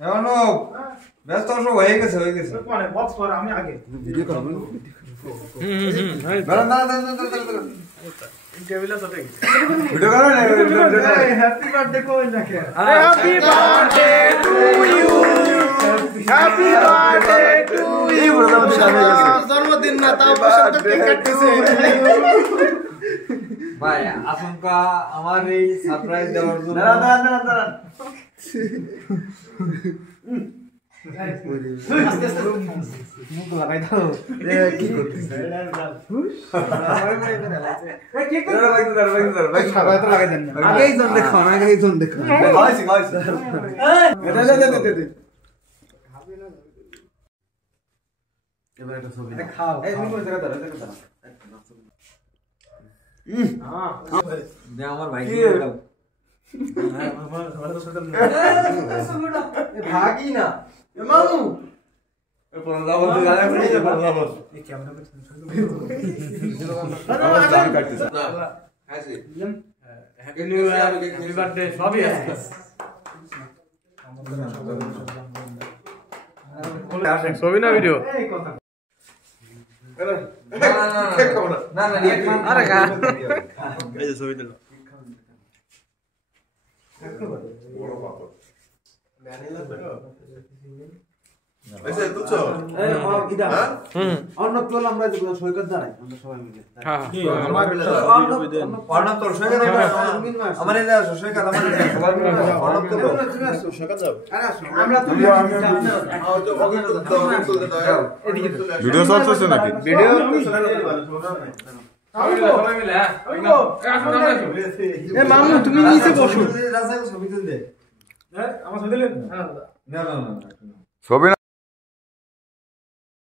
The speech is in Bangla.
এখনো ব্যস্ত সব হয়ে গেছে মানে বক্স কর আমি আগে ভিডিও করব টেবিলে সাথে ভিডিও করো না হ্যাপি বার্থডে কোন না কে happy birthday to you happy birthday to you জন্মদিন না তাও বসন্ত কেক কাটতেছে ভাই আশঙ্কা আমার এই সারপ্রাইজ দেওয়ার জন্য না মুখ লাগাই দাও কি করছিস আগেই জন দেখো এবার একটা ছবি খাও এই তুমি কোন জায়গা দাঁড়া দে আমার ভাই কি দাও ভাগি না মামু এ পরদা বলতে জানা পড়ে যে পরদা বল এই ক্যামেরা पे কাটতেছ না হাসি happy new year happy birthday সবই আছে ছবি না ভিডিও এই কথা না আরে গা এই যে ছবি দিল বড় পাপড় এসে তুছো এই ইদা অন্য তোল আমরা যেগুলো সৈকত দাঁড়াই আমরা সবাই মিলে হ্যাঁ আমার অর্ণব তোর সৈকত আমার এলে আসো সৈকত আমার এলে সবাই মিলে অর্ণব তোল তুমি আসো সকাল যাও আমরা তুমি ভিডিও চলতেছে নাকি ভিডিও সবাই মিলে হ্যাঁ এ মামু তুমি নিচে বসো রাস্তায় ছবি তুলতে হ্যাঁ আমার সাথে দিলেন না ছবি